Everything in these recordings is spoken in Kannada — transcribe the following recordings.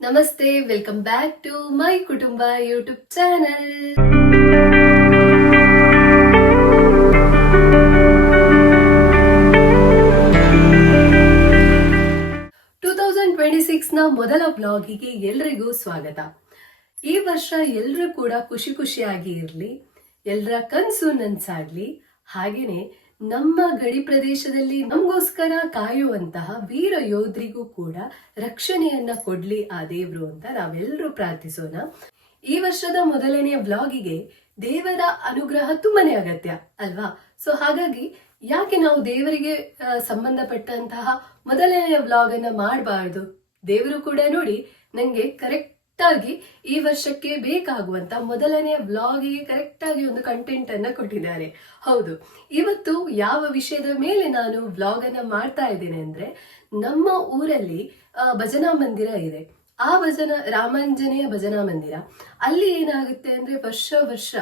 ನಮಸ್ತೆ, ವೆಲ್ಕಮ್ ಬ್ಯಾಕ್ ಟು ಮೈ ಕುಟುಂಬ ಯೂಟ್ಯೂಬ್ ಚಾನಲ್. 2026ನ ಮೊದಲ ಬ್ಲಾಗಿಗೆ ಎಲ್ರಿಗೂ ಸ್ವಾಗತ. ಈ ವರ್ಷ ಎಲ್ಲರೂ ಕೂಡ ಖುಷಿ ಖುಷಿಯಾಗಿ ಇರಲಿ, ಎಲ್ಲರ ಕನಸು ನನ್ಸಾಗ್ಲಿ, ಹಾಗೇನೆ ನಮ್ಮ ಗಡಿ ಪ್ರದೇಶದಲ್ಲಿ ನಮಗೋಸ್ಕರ ಕಾಯುವಂತಹ ವೀರ ಯೋಧರಿಗೂ ಕೂಡ ರಕ್ಷಣೆಯನ್ನ ಕೊಡ್ಲಿ ಆ ದೇವ್ರು ಅಂತ ನಾವೆಲ್ಲರೂ ಪ್ರಾರ್ಥಿಸೋಣ. ಈ ವರ್ಷದ ಮೊದಲನೆಯ ವ್ಲಾಗಿಗೆ ದೇವರ ಅನುಗ್ರಹ ತುಂಬಾನೇ ಅಗತ್ಯ ಅಲ್ವಾ? ಸೊ ಹಾಗಾಗಿ ಯಾಕೆ ನಾವು ದೇವರಿಗೆ ಸಂಬಂಧಪಟ್ಟಂತಹ ಮೊದಲನೆಯ ವ್ಲಾಗ್ ಅನ್ನ ಮಾಡಬಾರ್ದು? ದೇವರು ಕೂಡ ನೋಡಿ ನಂಗೆ ಕರೆಕ್ಟ್ ಆಗಿ ಈ ವರ್ಷಕ್ಕೆ ಬೇಕಾಗುವಂತ ಮೊದಲನೆಯ ವ್ಲಾಗಿಗೆ ಕರೆಕ್ಟ್ ಆಗಿ ಒಂದು ಕಂಟೆಂಟ್ ಅನ್ನ ಕೊಟ್ಟಿದ್ದಾರೆ. ಹೌದು, ಇವತ್ತು ಯಾವ ವಿಷಯದ ಮೇಲೆ ನಾನು ವ್ಲಾಗ್ ಅನ್ನ ಮಾಡ್ತಾ ಇದ್ದೇನೆ ಅಂದ್ರೆ, ನಮ್ಮ ಊರಲ್ಲಿ ಭಜನಾ ಮಂದಿರ ಇದೆ. ಆ ರಾಮಾಂಜನೇಯ ಭಜನಾ ಮಂದಿರ ಅಲ್ಲಿ ಏನಾಗುತ್ತೆ ಅಂದ್ರೆ, ವರ್ಷ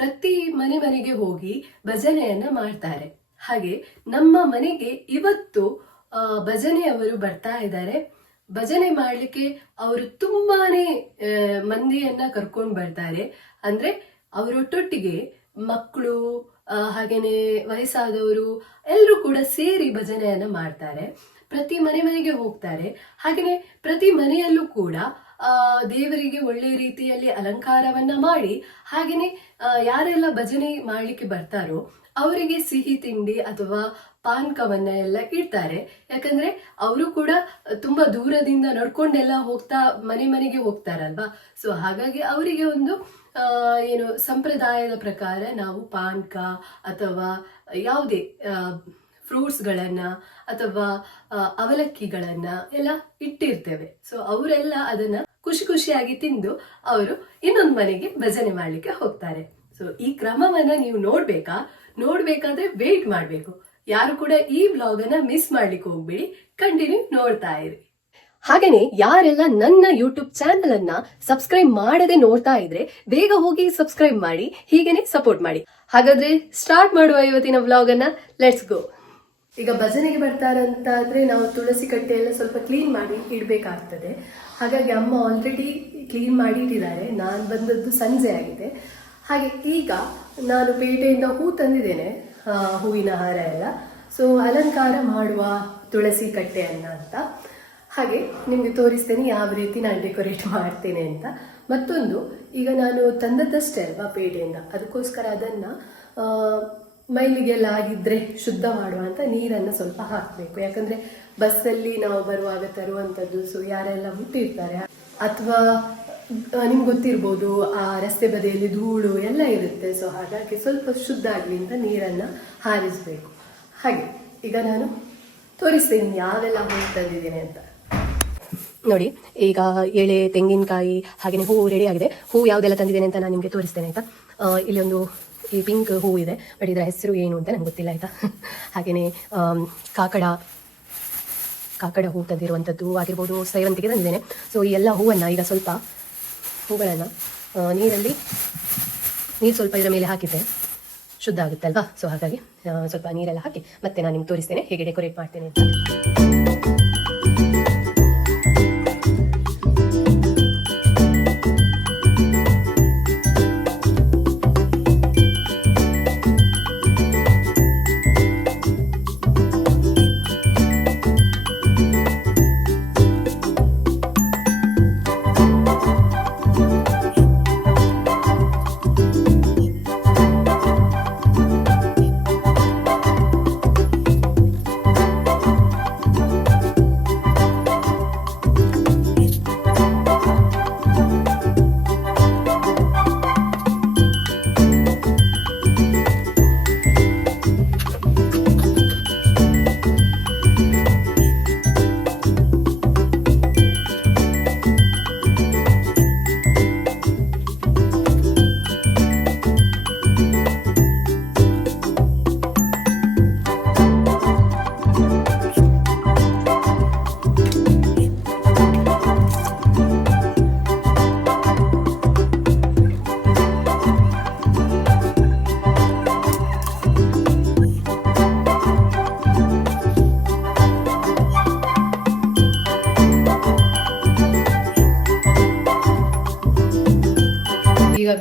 ಪ್ರತಿ ಮನೆಗೆ ಹೋಗಿ ಭಜನೆಯನ್ನ ಮಾಡ್ತಾರೆ. ಹಾಗೆ ನಮ್ಮ ಮನೆಗೆ ಇವತ್ತು ಭಜನೆಯವರು ಬರ್ತಾ ಇದ್ದಾರೆ. ಭಜನೆ ಮಾಡ್ಲಿಕ್ಕೆ ಅವರು ತುಂಬಾನೇ ಮಂದಿಯನ್ನ ಕರ್ಕೊಂಡು ಬರ್ತಾರೆ. ಅಂದ್ರೆ ಅವರೊಟ್ಟೊಟ್ಟಿಗೆ ಮಕ್ಕಳು, ಹಾಗೇನೆ ವಯಸ್ಸಾದವರು ಎಲ್ಲರೂ ಕೂಡ ಸೇರಿ ಭಜನೆಯನ್ನ ಮಾಡ್ತಾರೆ. ಪ್ರತಿ ಮನೆಗೆ ಹೋಗ್ತಾರೆ. ಹಾಗೇನೆ ಪ್ರತಿ ಮನೆಯಲ್ಲೂ ಕೂಡ ದೇವರಿಗೆ ಒಳ್ಳೆ ರೀತಿಯಲ್ಲಿ ಅಲಂಕಾರವನ್ನ ಮಾಡಿ, ಹಾಗೇನೆ ಯಾರೆಲ್ಲ ಭಜನೆ ಮಾಡ್ಲಿಕ್ಕೆ ಬರ್ತಾರೋ ಅವರಿಗೆ ಸಿಹಿ ತಿಂಡಿ ಅಥವಾ ಪಾನಕವನ್ನ ಎಲ್ಲ ಇಡ್ತಾರೆ. ಯಾಕಂದ್ರೆ ಅವರು ಕೂಡ ತುಂಬಾ ದೂರದಿಂದ ನಡ್ಕೊಂಡೆಲ್ಲ ಹೋಗ್ತಾ ಮನೆಗೆ ಹೋಗ್ತಾರಲ್ವಾ. ಸೊ ಹಾಗಾಗಿ ಅವರಿಗೆ ಒಂದು ಸಂಪ್ರದಾಯದ ಪ್ರಕಾರ ನಾವು ಪಾನಕ ಅಥವಾ ಯಾವುದೇ ಫ್ರೂಟ್ಸ್ಗಳನ್ನ ಅಥವಾ ಅವಲಕ್ಕಿಗಳನ್ನ ಎಲ್ಲ ಇಟ್ಟಿರ್ತೇವೆ. ಸೊ ಅವರೆಲ್ಲ ಅದನ್ನ ಖುಷಿ ಖುಷಿಯಾಗಿ ತಿಂದು ಅವರು ಇನ್ನೊಂದು ಮನೆಗೆ ಭಜನೆ ಮಾಡ್ಲಿಕ್ಕೆ ಹೋಗ್ತಾರೆ. ಸೊ ಈ ಕ್ರಮವನ್ನ ನೀವು ನೋಡ್ಬೇಕಾದ್ರೆ ವೇಟ್ ಮಾಡ್ಬೇಕು. ಯಾರು ಕೂಡ ಈ ವ್ಲಾಗ್ ಅನ್ನ ಮಿಸ್ ಮಾಡ್ಲಿಕ್ಕೆ ಹೋಗ್ಬೇಡಿ, ಕಂಟಿನ್ಯೂ ನೋಡ್ತಾ ಇರಿ. ಹಾಗೇನೆ ಯಾರೆಲ್ಲ ನನ್ನ ಯೂಟ್ಯೂಬ್ ಚಾನಲ್ ಅನ್ನ ಸಬ್ಸ್ಕ್ರೈಬ್ ಮಾಡದೆ ನೋಡ್ತಾ ಇದ್ರೆ ಬೇಗ ಹೋಗಿ ಸಬ್ಸ್ಕ್ರೈಬ್ ಮಾಡಿ, ಹೀಗೇನೆ ಸಪೋರ್ಟ್ ಮಾಡಿ. ಹಾಗಾದ್ರೆ ಸ್ಟಾರ್ಟ್ ಮಾಡುವ ಇವತ್ತಿನ ವ್ಲಾಗ್ ಅನ್ನ. Let's go. ಈಗ ಭಜನೆಗೆ ಬರ್ತಾರಂತ ಆದ್ರೆ ನಾವು ತುಳಸಿ ಕಟ್ಟೆ ಎಲ್ಲ ಸ್ವಲ್ಪ ಕ್ಲೀನ್ ಮಾಡಿ ಇಡ್ಬೇಕಾಗ್ತದೆ. ಹಾಗಾಗಿ ಅಮ್ಮ ಆಲ್ರೆಡಿ ಕ್ಲೀನ್ ಮಾಡಿ ಇಟ್ಟಿದ್ದಾರೆ. ನಾನು ಬಂದದ್ದು ಸಂಜೆ ಆಗಿದೆ. ಹಾಗೆ ಈಗ ನಾನು ಪೇಟೆಯಿಂದ ಹೂ ತಂದಿದ್ದೇನೆ, ಹೂವಿನ ಹಾರ ಎಲ್ಲ. ಸೊ ಅಲಂಕಾರ ಮಾಡುವ ತುಳಸಿ ಕಟ್ಟೆಯನ್ನ ಅಂತ. ಹಾಗೆ ನಿಮಗೆ ತೋರಿಸ್ತೇನೆ ಯಾವ ರೀತಿ ನಾನು ಡೆಕೋರೇಟ್ ಮಾಡ್ತೇನೆ ಅಂತ. ಮತ್ತೊಂದು, ಈಗ ನಾನು ತಂದದ್ದಷ್ಟೇ ಅಲ್ವಾ ಪೇಟೆಯಿಂದ, ಅದಕ್ಕೋಸ್ಕರ ಅದನ್ನ ಮೈಲಿಗೆಲ್ಲ ಆಗಿದ್ರೆ ಶುದ್ಧ ಮಾಡುವಂತ ನೀರನ್ನು ಸ್ವಲ್ಪ ಹಾಕಬೇಕು. ಯಾಕಂದ್ರೆ ಬಸ್ಸಲ್ಲಿ ನಾವು ಬರುವಾಗ ತರುವಂಥದ್ದು, ಸೊ ಯಾರೆಲ್ಲ ಮುಟ್ಟಿರ್ತಾರೆ ಅಥವಾ ನಿಮ್ಗೆ ಗೊತ್ತಿರ್ಬೋದು, ಆ ರಸ್ತೆ ಬದಿಯಲ್ಲಿ ಧೂಳು ಎಲ್ಲ ಇರುತ್ತೆ. ಸೊ ಹಾಗಾಗಿ ಸ್ವಲ್ಪ ಶುದ್ಧ ಆಗಲಿ ಅಂತ ನೀರನ್ನು ಹಾರಿಸಬೇಕು. ಹಾಗೆ ಈಗ ನಾನು ತೋರಿಸ್ತೇನೆ ಯಾವೆಲ್ಲ ಹೂ ತಂದಿದ್ದೇನೆ ಅಂತ. ನೋಡಿ, ಈಗ ಎಳೆ ತೆಂಗಿನಕಾಯಿ ಹಾಗೆಯೇ ಹೂ ರೆಡಿ ಆಗಿದೆ. ಹೂ ಯಾವುದೆಲ್ಲ ತಂದಿದ್ದೇನೆ ಅಂತ ನಾನು ನಿಮಗೆ ತೋರಿಸ್ತೇನೆ ಆಯಿತಾ. ಇಲ್ಲಿ ಒಂದು ಈ ಪಿಂಕ್ ಹೂ ಇದೆ, ಬಟ್ ಇದರ ಹೆಸರು ಏನು ಅಂತ ನಂಗೆ ಗೊತ್ತಿಲ್ಲ ಆಯಿತಾ. ಹಾಗೆಯೇ ಕಾಕಡ ಹೂ ತಂದಿರುವಂಥದ್ದು ಆಗಿರ್ಬೋದು, ಸೇವಂತಿಗೆ ತಂದಿದ್ದೇನೆ. ಸೊ ಈ ಎಲ್ಲ ಹೂವನ್ನು ಈಗ ಸ್ವಲ್ಪ ಹೂಗಳನ್ನು ನೀರು ಸ್ವಲ್ಪ ಇದರ ಮೇಲೆ ಹಾಕಿದ್ರೆ ಶುದ್ಧ ಆಗುತ್ತೆ ಅಲ್ವಾ. ಸೊ ಹಾಗಾಗಿ ಸ್ವಲ್ಪ ನೀರೆಲ್ಲ ಹಾಕಿ ಮತ್ತೆ ನಾನು ನಿಮ್ಗೆ ತೋರಿಸ್ತೇನೆ ಹೇಗೆ ಡೆಕೋರೇಟ್ ಮಾಡ್ತೇನೆ ಅಂತ.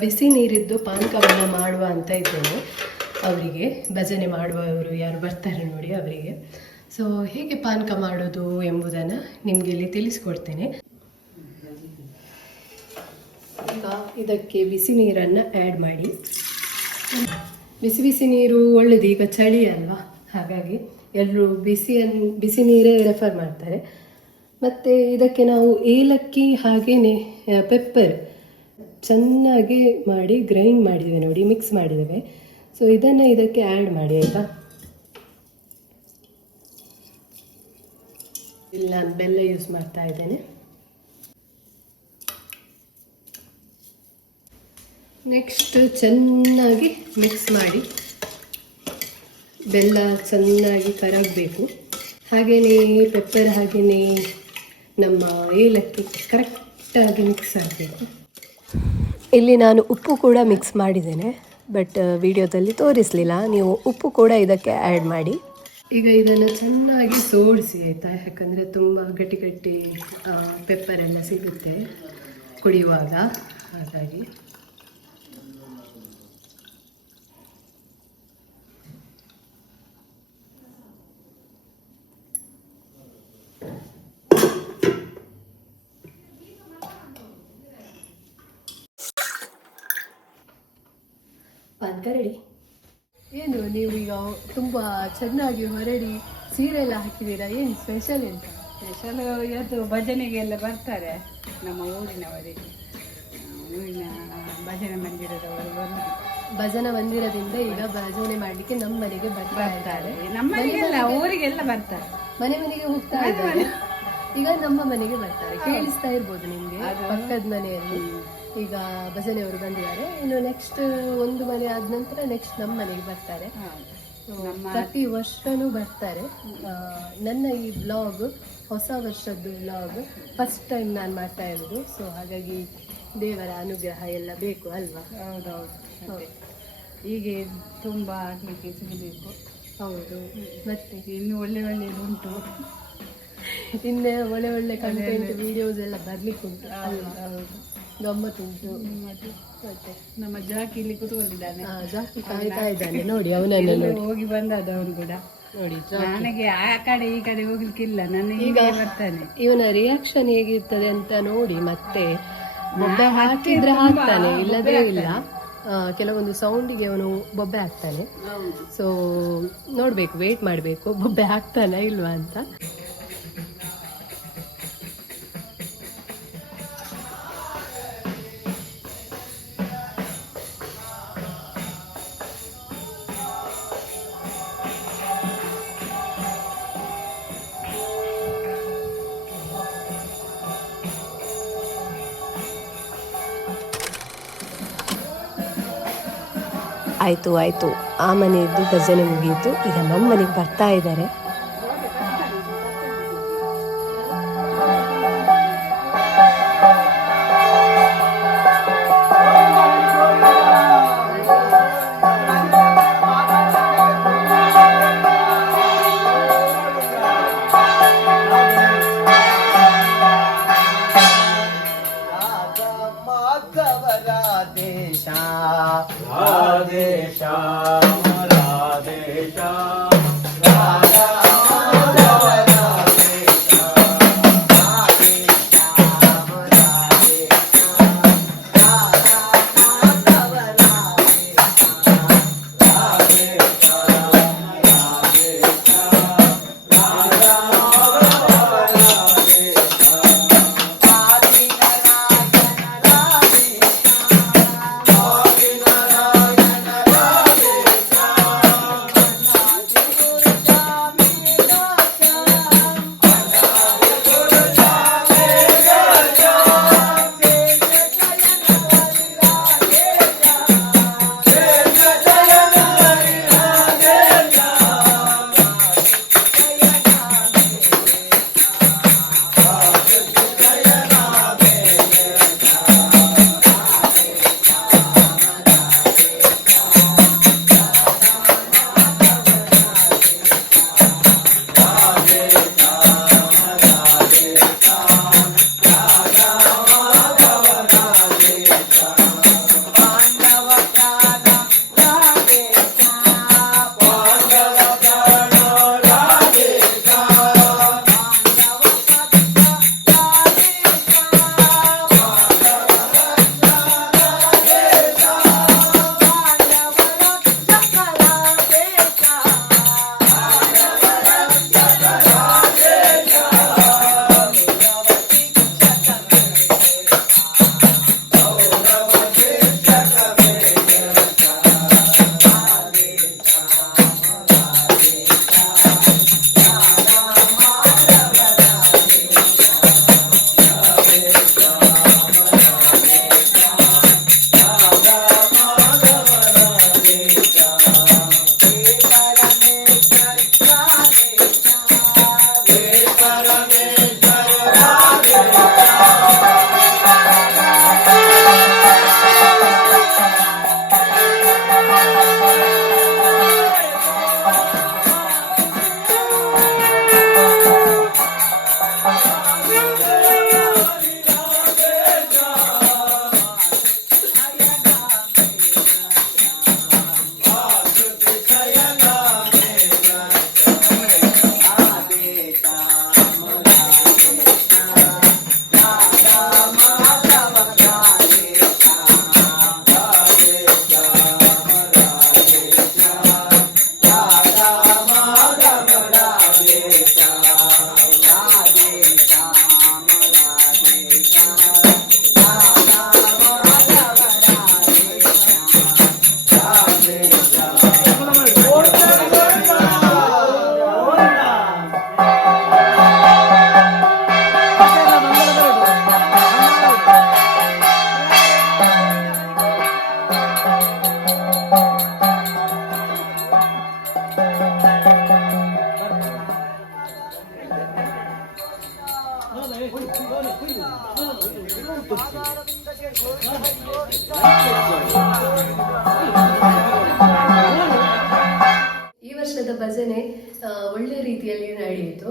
ಬಿಸಿ ನೀರಿದ್ದು ಪಾನಕವನ್ನು ಮಾಡುವ ಅಂತ ಇದ್ದೇನೆ. ಅವರಿಗೆ ಭಜನೆ ಮಾಡುವವರು ಯಾರು ಬರ್ತಾರೆ ನೋಡಿ ಅವರಿಗೆ. ಸೊ ಹೇಗೆ ಪಾನಕ ಮಾಡೋದು ಎಂಬುದನ್ನು ನಿಮಗೆ ಇಲ್ಲಿ ತಿಳಿಸ್ಕೊಡ್ತೇನೆ. ಈಗ ಇದಕ್ಕೆ ಬಿಸಿ ನೀರನ್ನು ಆ್ಯಡ್ ಮಾಡಿ. ಬಿಸಿ ಬಿಸಿ ನೀರು ಒಳ್ಳೆಯದು, ಈಗ ಚಳಿ ಅಲ್ವಾ, ಹಾಗಾಗಿ ಎಲ್ಲರೂ ಬಿಸಿ ನೀರೇ ರೆಫರ್ ಮಾಡ್ತಾರೆ. ಮತ್ತು ಇದಕ್ಕೆ ನಾವು ಏಲಕ್ಕಿ ಹಾಗೆಯೇ ಪೆಪ್ಪರ್ ಚೆನ್ನಾಗಿ ಮಾಡಿ ಗ್ರೈಂಡ್ ಮಾಡಿದ್ದೇವೆ ನೋಡಿ, ಮಿಕ್ಸ್ ಮಾಡಿದ್ದೇವೆ. ಸೊ ಇದನ್ನು ಇದಕ್ಕೆ ಆ್ಯಡ್ ಮಾಡಿ ಆಯಿತಾ. ಇಲ್ಲಿ ನಾನು ಬೆಲ್ಲ ಯೂಸ್ ಮಾಡ್ತಾ ಇದ್ದೇನೆ. ನೆಕ್ಸ್ಟ್ ಚೆನ್ನಾಗಿ ಮಿಕ್ಸ್ ಮಾಡಿ, ಬೆಲ್ಲ ಚೆನ್ನಾಗಿ ಕರಗಬೇಕು. ಹಾಗೆಯೇ ಪೆಪ್ಪರ್ ಹಾಗೆಯೇ ನಮ್ಮ ಏಲಕ್ಕಿ ಕರೆಕ್ಟಾಗಿ ಮಿಕ್ಸ್ ಆಗಬೇಕು. ಇಲ್ಲಿ ನಾನು ಉಪ್ಪು ಕೂಡ ಮಿಕ್ಸ್ ಮಾಡಿದ್ದೇನೆ, ಬಟ್ ವಿಡಿಯೋದಲ್ಲಿ ತೋರಿಸಲಿಲ್ಲ. ನೀವು ಉಪ್ಪು ಕೂಡ ಇದಕ್ಕೆ ಆ್ಯಡ್ ಮಾಡಿ. ಈಗ ಇದನ್ನು ಚೆನ್ನಾಗಿ ಸೋಡಿಸಿ ಆಯಿತಾ, ಯಾಕಂದರೆ ತುಂಬ ಗಟ್ಟಿ ಗಟ್ಟಿ ಪೆಪ್ಪರೆಲ್ಲ ಸಿಗುತ್ತೆ ಕುಡಿಯುವಾಗ, ಹಾಗಾಗಿ. ಪಾನಕ ರೆಡಿ. ಏನು ನೀವು ಈಗ ತುಂಬ ಚೆನ್ನಾಗಿ ಹೊರಡಿ ಸೀರೆ ಎಲ್ಲ ಹಾಕಿದ್ದೀರಾ, ಏನು ಸ್ಪೆಷಲ್ ಎಂತ? ಸ್ಪೆಷಲ್ ಇವತ್ತು ಭಜನೆಗೆಲ್ಲ ಬರ್ತಾರೆ ನಮ್ಮ ಊರಿನವರಿಗೆ, ಊರಿನ ಭಜನೆ ಮಂದಿರದವರು ಬರುವುದು. ಭಜನಾ ಮಂದಿರದಿಂದ ಈಗ ಭಜನೆ ಮಾಡಲಿಕ್ಕೆ ನಮ್ಮ ಮನೆಗೆ ಬರ್ತಾರೆ. ನಮ್ಮನೆಗೆಲ್ಲ ಊರಿಗೆಲ್ಲ ಬರ್ತಾರೆ, ಮನೆ ಮನೆಗೆ ಹೋಗ್ತಾ ಇದ್ದಾರೆ. ಈಗ ನಮ್ಮ ಮನೆಗೆ ಬರ್ತಾರೆ, ಕೇಳಿಸ್ತಾ ಇರ್ಬೋದು ನಿಮಗೆ ಪಕ್ಕದ ಮನೆಯಲ್ಲಿ. ಈಗ ಭಜನೆಯವರು ಬಂದಿದ್ದಾರೆ, ಇನ್ನು ನೆಕ್ಸ್ಟ್ ಒಂದು ಮನೆ ಆದ ನಂತರ ನೆಕ್ಸ್ಟ್ ನಮ್ಮ ಮನೆಗೆ ಬರ್ತಾರೆ. ಪ್ರತಿ ವರ್ಷನೂ ಬರ್ತಾರೆ. ನನ್ನ ಈ ಬ್ಲಾಗ್ ಹೊಸ ವರ್ಷದ್ದು ಬ್ಲಾಗ್ ಫಸ್ಟ್ ಟೈಮ್ ನಾನು ಮಾಡ್ತಾ ಇರೋದು. ಸೊ ಹಾಗಾಗಿ ದೇವರ ಅನುಗ್ರಹ ಎಲ್ಲ ಬೇಕು ಅಲ್ವಾ? ಹೌದೌದು, ಹೀಗೆ ತುಂಬ ಆಗಲಿಕ್ಕೆ ಸಿಗಬೇಕು. ಹೌದು, ಮತ್ತೆ ಇನ್ನು ಒಳ್ಳೆ ಒಳ್ಳೆಯದು ಉಂಟು, ಇನ್ನೇ ಒಳ್ಳೆ ಒಳ್ಳೆ ಕಂಟೆಂಟ್ ವಿಡಿಯೋಸ್ ಎಲ್ಲ ಬರ್ಲಿಕ್ಕೆ ಉಂಟು ಅಲ್ವಾ? ಗಮ್ಮತ್ತುಂಟು. ಮತ್ತೆ ನಮ್ಮ ಜಾಕಿ ಇಲ್ಲಿ ಕೂತ್ಕೊಂಡಿದ್ದಾನೆ, ಜಾಸ್ತಿ ಕಾಯ್ತಾ ಇದ್ದಾನೆ ನೋಡಿ, ಅವನನ್ನು ಹೋಗಿ ಬಂದದ ಅವನು ಕೂಡ ನೋಡಿ. ನನಗೆ ಆ ಕಡೆ ಈ ಕಡೆ ಹೋಗ್ಲಿಕ್ಕಿಲ್ಲ, ನನಗೆ ಈಗ ಬರ್ತಾನೆ. ಇವನ ರಿಯಾಕ್ಷನ್ ಹೇಗಿರ್ತದೆ ಅಂತ ನೋಡಿ, ಮತ್ತೆ ಬೊಬ್ಬೆ ಹಾಕಿದ್ರೆ ಹಾಕ್ತಾನೆ, ಇಲ್ಲದೇ ಇಲ್ಲ. ಕೆಲವೊಂದು ಸೌಂಡಿಗೆ ಅವನು ಬೊಬ್ಬೆ ಹಾಕ್ತಾನೆ. ಸೊ ನೋಡ್ಬೇಕು, ವೇಟ್ ಮಾಡಬೇಕು ಬೊಬ್ಬೆ ಹಾಕ್ತಾನೆ ಇಲ್ವಾ ಅಂತ. ಆಯಿತು ಆಯಿತು, ಆ ಮನೆಯದ್ದು ಭಜನೆ ಮುಗಿಯಿತು. ಈಗ ನಮ್ಮ ಮನೆಗೆ ಬರ್ತಾ ಇದ್ದಾರೆ. ಈ ವರ್ಷದ ಭಜನೆ ಒಳ್ಳೆ ರೀತಿಯಲ್ಲಿ ನಡೆಯಿತು.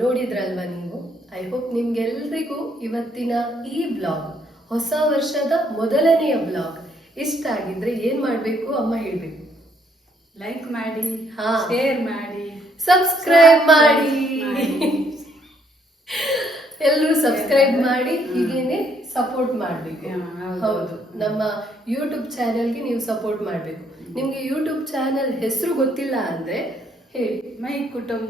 ನೋಡಿದ್ರಲ್ವಾ ನೀವು? ಐ ಹೋಪ್ ನಿಮ್ಗೆಲ್ರಿಗೂ ಇವತ್ತಿನ ಈ ಬ್ಲಾಗ್, ಹೊಸ ವರ್ಷದ ಮೊದಲನೆಯ ಬ್ಲಾಗ್ ಇಷ್ಟ ಆಗಿದ್ರೆ ಏನ್ ಮಾಡ್ಬೇಕು ಅಮ್ಮ ಹೇಳ್ಬೇಕು? ಲೈಕ್ ಮಾಡಿ, ಹಾ, ಶೇರ್ ಮಾಡಿ, ಸಬ್ಸ್ಕ್ರೈಬ್ ಮಾಡಿ. ಎಲ್ಲರೂ ಸಬ್ಸ್ಕ್ರೈಬ್ ಮಾಡಿ ಹೀಗೇನೆ ಸಪೋರ್ಟ್ ಮಾಡ್ಬೇಕು. ಹೌದು, ನಮ್ಮ ಯೂಟ್ಯೂಬ್ ಚಾನೆಲ್ಗೆ ನೀವು ಸಪೋರ್ಟ್ ಮಾಡ್ಬೇಕು. ನಿಮ್ಗೆ ಯೂಟ್ಯೂಬ್ ಚಾನೆಲ್ ಹೆಸರು ಗೊತ್ತಿಲ್ಲ ಅಂದ್ರೆ ಹೇಳಿ. ಮೈ ಕುಟುಂಬ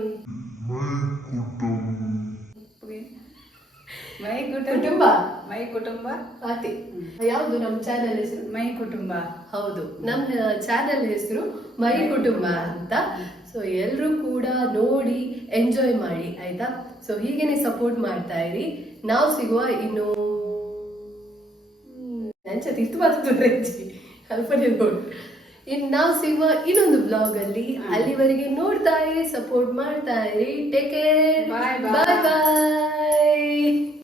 ಕುಟುಂಬ ಮೈ ಕುಟುಂಬ ಅತಿ. ಯಾವ್ದು ನಮ್ಮ ಚಾನೆಲ್ ಹೆಸರು? ಮೈ ಕುಟುಂಬ. ಹೌದು, ನಮ್ಮ ಚಾನೆಲ್ ಹೆಸರು ಮೈ ಕುಟುಂಬ ಅಂತ. ಸೊ ಎಲ್ಲರೂ ಕೂಡ ನೋಡಿ ಎಂಜಾಯ್ ಮಾಡಿ, ಆಯ್ತಾ? ಸೊ ಹೀಗೇನೆ ಸಪೋರ್ಟ್ ಮಾಡ್ತಾ ಇರಿ. ನಾವು ಸಿಗುವ ಇನ್ನು ನಾವು ಸಿಗುವ ಇನ್ನೊಂದು ಬ್ಲಾಗ್ ಅಲ್ಲಿ. ಅಲ್ಲಿವರೆಗೆ ನೋಡ್ತಾ ಇರಿ, ಸಪೋರ್ಟ್ ಮಾಡ್ತಾ ಇರಿ. ಟೇಕ್ ಕೇರ್, ಬಾಯ್ ಬಾಯ್ ಬಾಯ್.